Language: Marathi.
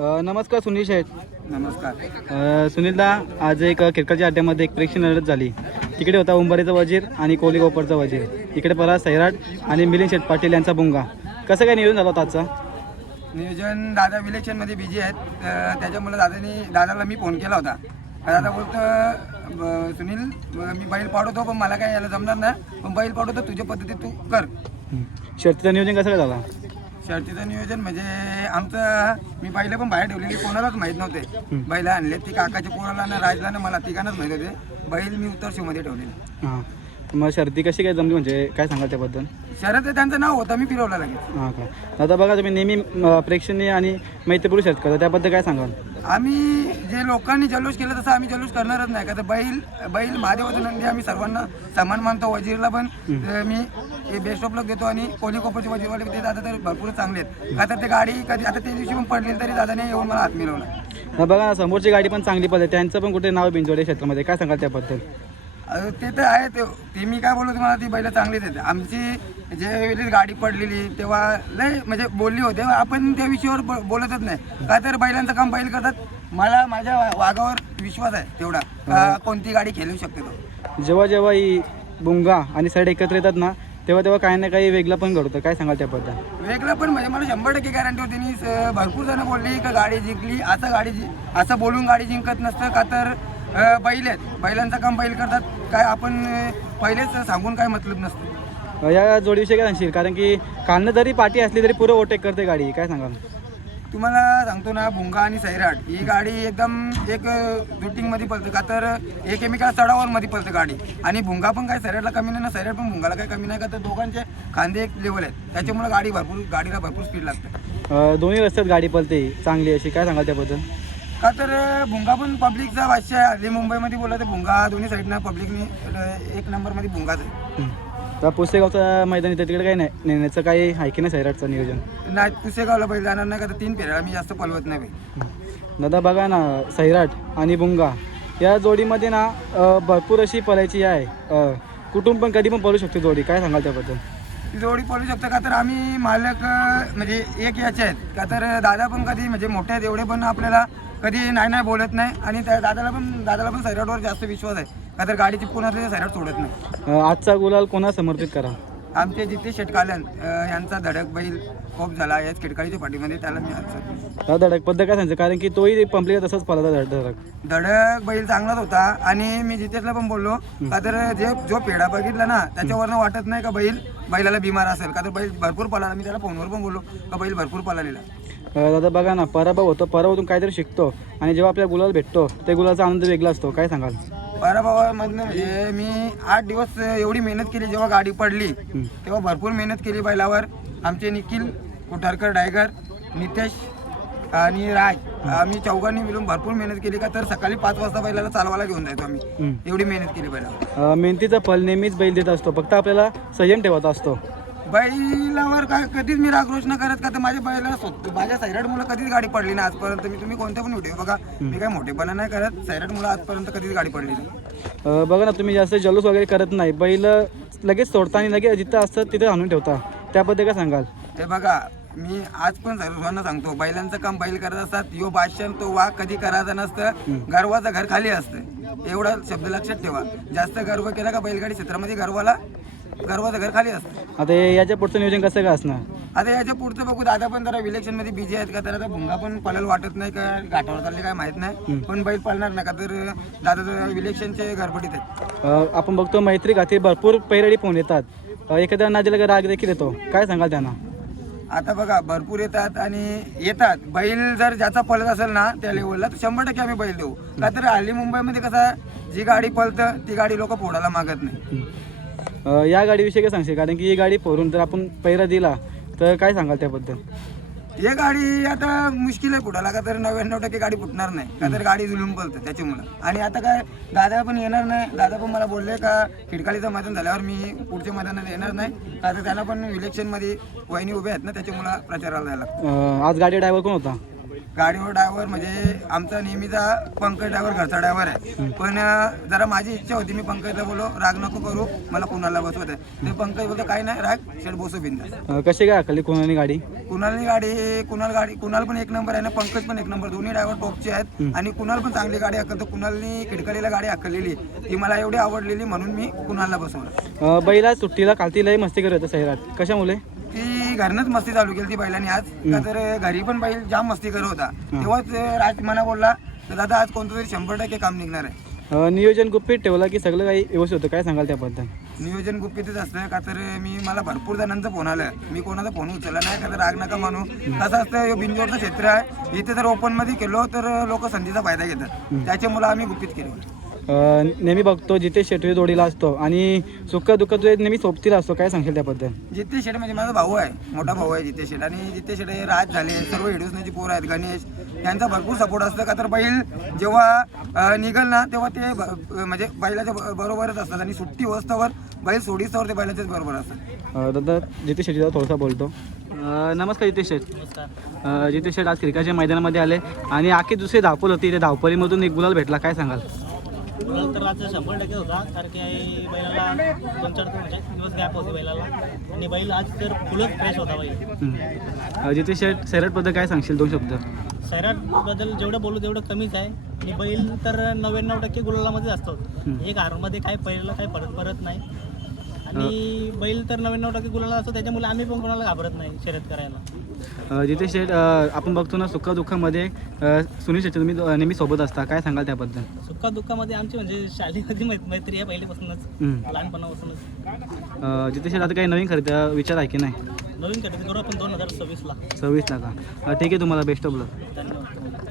नमस्कार सुनील शेठ. नमस्कार. सुनीलदा आज एक क्रिकेटच्या अड्ड्यामध्ये एक प्रेक्षणीय लढत झाली. तिकडे होता उंबरीचा वजीर आणि कोहली गोपरचा वजीर. इकडे परत सैराट आणि मिलिंद शेठ पाटील यांचा बुंगा. कसं काय नियोजन झालं होतं आजचा? नियोजन दादा विलेक्शनमध्ये बिझी आहेत. त्याच्यामुळे दादानी दादाला मी फोन केला होता. दादा बोलतो सुनील मी बैल पाडवतो पण मला काय यायला जमणार नाही. पण बैल पाडवतो तुझ्या पद्धतीत तू कर. शर्तीचं नियोजन कसं काय झालं? शर्तीचं नियोजन म्हणजे आमचं मी बैल पण बाहेर ठेवलेली कोणालाच माहीत नव्हते. बैल आणले ती काकाच्या पोराला ना राजला ना मला तिघांनाच माहीत होते. बैल मी उत्तर शिवमध्ये ठेवलेली. हां. मग शर्ती कशी काय जमली? म्हणजे काय सांगाल त्याबद्दल? शरद आहे त्यांचं नाव होतं मी फिरवलं लगेच. हां का? दादा बघा तुम्ही नेहमी अ, प्रेक्षणीय आणि मैत्रीपूर्ण शर्त करता त्याबद्दल काय सांगाल? आम्ही जे लोकांनी जल्लोष केलं तसं आम्ही जल्लोष करणारच नाही. का तर बैल बैल महादेवाचा नंदी आम्ही सर्वांना समान मानतो वजीरला पण. मी बेस्ट ऑफ लक देतो आणि कोणी कोपरचे वजीरवाले ते दादा तर भरपूर चांगले आहेत. का तर ते गाडी कधी आता त्या दिवशी पण पडली तरी दादाने येऊन मला हात मिळवला. बघा ना समोरची गाडी पण चांगली पडते. त्यांचं पण कुठे नाव बिंजोडे क्षेत्रामध्ये काय सांगाल त्याबद्दल? ते तर आहे ते ते मी काय बोललो तुम्हाला ती बैल चांगलीच आहेत आमची जे वेळेस गाडी पडलेली तेव्हा लय म्हणजे बोलली होते. आपण त्या विषयावर बोलतच नाही. का तर बैलांचं काम बैल करतात. मला माझ्या वागावर विश्वास आहे तेवढा. का कोणती गाडी खेळू शकते तो? जेव्हा जेव्हा ही बुंगा आणि साईड एकत्र येतात ना तेव्हा तेव्हा काही ना काही वेगळं पण घडतं. काय सांगाल त्याबद्दल? वेगळं पण म्हणजे मला शंभर टक्के गॅरंटी होती. भरपूर जण बोलली का गाडी जिंकली असं गाडी असं बोलून गाडी जिंकत नसतं. का तर बैल आहेत. बैलांचं काम बैल करतात. काय आपण पहिलेच सांगून काय मतलब नसतं. या जोडीविषयी काय सांगशील? कारण की कालनं जरी पाठी असली तरी पुरं ओटेक करते गाडी. काय सांगाल? तुम्हाला सांगतो ना भुंगा आणि सैराट. ही गाडी एकदम एक मध्ये पळते. का तर एक एका चढावांमध्ये पळते गाडी. आणि भुंगा पण काय सैराटला कमी नाही ना सैराट पण भुंगाला काही कमी नाही. का तर दोघांचे खांदे एक लेवल आहेत. त्याच्यामुळे गाडी भरपूर गाडीला भरपूर स्पीड लागते. दोन्ही रस्त्यात गाडी पळते चांगली अशी. काय सांगाल त्याबद्दल? का तर भुंगा पण पब्लिकचा भाष्य आहे. हल्ली मुंबईमध्ये बोलला तर भुंगा दोन्ही साईडनं पब्लिकनी एक नंबरमध्ये भुंगाच आहे. तर पुसेगावचा मैदान इथे तिकडे काही नाही नेण्याचं काही आहे की नाही सैराटचं नियोजन? नाही पुसेगावला बैल जाणार नाही का तर तीन फेऱ्याला मी जास्त पळवत नाही बैल. दादा बघा ना सैराट आणि बुंगा या जोडीमध्ये ना अं, भरपूर अशी पळायची आहे. अं, कुठून पण कधी पण पळू शकते जोडी काय सांगाल त्याबद्दल? ती जोडी पळू शकतं का तर आम्ही मालक अं, म्हणजे एक याचे आहेत. का तर दादा पण कधी म्हणजे मोठे आहेत एवढे पण आपल्याला कधी नाही नाही बोलत नाही. आणि त्या दादाला पण दादाला पण सैराटवर जास्त विश्वास आहे. का तर गाडीची पुन्हा सैराट सोडत नाही. आजचा गुलाल कोणा समर्पित करा? आमचे जिथे शेटकालन यांचा धडक बैल खूप झाला याच खिडकाळीच्या पाठीमध्ये त्याला मी आज दादा धडक पद्धत काय सांगायचं कारण की तोही पंपलेला तसंच पळाला धड- धडक. धडक बैल चांगलाच होता आणि मी जितेशला पण बोललो का तर जे जो पेढा बघितला ना त्याच्यावरनं वाटत नाही का बैल बैलाला बिमार असेल का तर बैल भरपूर पळाला. मी त्याला फोनवर पण बोललो का बैल भरपूर पळालेला. अं, दादा बघा ना पराभव होतो पराभवातून काहीतरी शिकतो आणि जेव्हा आपल्याला गुलाल भेटतो ते गुलाचा आनंद वेगळा असतो. काय सांगाल? पराभवामधनं म्हणजे मी आठ दिवस एवढी मेहनत केली जेव्हा गाडी पडली तेव्हा भरपूर मेहनत केली बैलावर. आमचे निखिल कुठारकर डायगर नितेश आणि राज आम्ही चौघांनी मिळून भरपूर मेहनत केली का तर सकाळी पाच वाजता बैलाला चालवायला घेऊन जायचो आम्ही. हं. एवढी मेहनत केली बैलावर. मेहनतीचा फल नेहमीच बैल देत असतो. फक्त आपल्याला संयम ठेवायचा असतो. बैलावर काय कधीच मी रागरोष न करत का तर माझ्या बैलाला स्वत माझ्या सैराट मुलं कधीच गाडी पडली नाही आजपर्यंत. मी तुम्ही कोणत्या पण व्हिडिओ बघा. मी काय मोठेपणा नाही करत. सैराट मुलं आजपर्यंत कधीच गाडी पडली नाही. अं, बघा ना तुम्ही जास्त जल्लोष वगैरे करत नाही. बैल लगेच सोडता आणि लगेच जिथं असतं तिथे आणून ठेवता. त्याबद्दल काय सांगाल? हे बघा मी आज पण सर्वांना सांगतो. बैलांचं काम बैल करत असतात. यो भाषण तो वाघ कधी करायचा नसतं. गर्वाचं घर खाली असतं. एवढा शब्द लक्षात ठेवा. जास्त गर्व केला का बैलगाडी क्षेत्रामध्ये गर्वाला? गर्वाचं घर खाली असतं. आता हे याच्या पुढचं नियोजन कसं काय असणार? आता याच्या पुढचं बघू दादा पण जरा विलेक्शनमध्ये बिझी आहेत का तर आता भुंगा पण पळायला वाटत नाही का घाटावर चालले काय माहीत नाही. पण बैल पळणार नाही का तर दादा जरा विलेक्शनचे गडबडीत आहेत. अं, आपण बघतो मैत्री खाती भरपूर पैरडी फोन येतात. अं, एखाद्या नाजीला राग देखील येतो. काय सांगाल त्यांना? आता बघा भरपूर येतात आणि येतात. बैल जर ज्याचा पळत असेल ना त्या लेवलला तर शंभर टक्के आम्ही बैल देऊ. का तर हल्ली मुंबईमध्ये कसं जी गाडी पळतं ती गाडी लोक फोडायला मागत नाही. अं, या गाडीविषयी काय सांगशील? कारण की ही गाडी फोडून जर आपण पैरा दिला तर काय सांगाल त्याबद्दल? हे गाडी आता मुश्किल आहे फुटायला का तर नव्याण्णव टक्के गाडी फुटणार नाही. का तर गाडी जुलून पळतं त्याच्यामुळं. आणि आता काय दादा पण येणार नाही. दादा पण मला बोलले का खिडकाळीचं मैदान झाल्यावर मी पुढच्या मैदानात येणार नाही. का तर त्यांना पण इलेक्शनमध्ये वहिनी उभे आहेत ना त्याच्यामुळं प्रचाराला जायला लागतं. अं, आज गाडी ड्रायव्हर कोण होता? गाडीवर ड्रायव्हर म्हणजे आमचा नेहमीचा पंकज ड्रायव्हर घरचा ड्रायव्हर आहे. पण जरा माझी इच्छा होती मी पंकजला बोलो राग नको करू मला कुणाला बसवत आहे ते पंकज बोलतो काही नाही राग शेट बसू बिंदा अं, कशी काय हाकली कोणाने गाडी? कुणालनी गाडी कुणाल गाडी कुणाल पण एक नंबर आहे ना पंकज पण एक नंबर दोन्ही ड्रायव्हर टॉपचे आहेत. आणि कुणाल पण चांगली गाडी हाकलतो. कुणालनी खिडकलीला गाडी हाकललेली ती मला एवढी आवडलेली म्हणून मी कुणालला बसवलं. अं, बैला सुट्टीला कालती मस्ती करत होता कशामुळे? घरनंच मस्ती चालू केली ती बैलांनी आज. का तर घरी पण बैल जाम मस्ती करत होता. तेव्हाच राज मला बोलला तर दादा आज कोणतं तरी शंभर टक्के काम निघणार आहे. अं, नियोजन गुपित ठेवला की सगळं काही व्यवस्थित होतं? काय सांगाल त्याबद्दल? नियोजन गुपितच असतं. का तर मी मला भरपूर जणांचा फोन आला. मी कोणाचा फोन उचलला नाही का तर राग नका म्हणू कसं असतं हे बिंजोडचं क्षेत्र आहे. इथे जर ओपनमध्ये केलो तर लोक संधीचा फायदा घेतात. त्याच्यामुळे आम्ही गुपित केलो. नेहमी बघतो जिथे शेटवी जोडीला असतो. आणि सुख दुःख तुझे नेहमी सोबतीला असतो. काय सांगशील त्याबद्दल? जिथे शेट म्हणजे माझा भाऊ आहे. मोठा भाऊ आहे जिथे शेट. आणि जिथे शेट हे राज झाले. सर्व हिडुसण्याची पोरं आहेत गणेश यांचा भरपूर सपोर्ट असतं. का तर बैल जेव्हा निघल ना तेव्हा ते ब- म्हणजे बैलाच्या ब- बरोबरच असतात. आणि सुट्टी वस्तावर बैल सोडीस्तवर ते बैलाच्याच बरोबर असतात. दादा जिथे शेटीचा थोडासा बोलतो. नमस्कार जिथे शेठ जिथे शेठ आज क्रिकेटच्या मैदानामध्ये आले. आणि आखी दुसरी धावपल होती. त्या धावपलीमधून एक गुलाल भेटला. काय सांगाल? गुलाल तर आज शंभर टक्के होता कारण की बैलाला दोन चार म्हणजे दिवस गॅप होते बैलाला. आणि बैल आज तर फुलच फ्रेश होता बैल. जिथे शेठ सैराटबद्दल काय सांगशील दोन शब्द? सैराटबद्दल जेवढं बोलू तेवढं कमीच आहे. आणि बैल तर नव्याण्णव टक्के गुलालामध्ये असतो. एक हारमध्ये काय पहिल्याला काय परत परत नाही. आणि बैल तर नव्याण्णव टक्के गुलाला असतो त्याच्यामुळे आम्ही पण कोणाला घाबरत नाही शर्यत करायला. जिथे शेठ आपण बघतो ना सुख दुःखामध्ये अं, सुनील शेट्टी तुम्ही नेहमी सोबत असता. काय सांगाल त्याबद्दल? सुखा दुःखामध्ये आमची म्हणजे शाळेमध्ये मै- मैत्री आहे पहिल्यापासूनच हम्म. लहानपणापासूनच. जिथे शेठ आता काही नवीन खरेदी विचार आहे की नाही? नवीन खरेदी करू आपण दोन हजार सव्वीसला. सव्वीसला का? ठीक आहे तुम्हाला बेस्ट ऑफ लक धन्यवाद.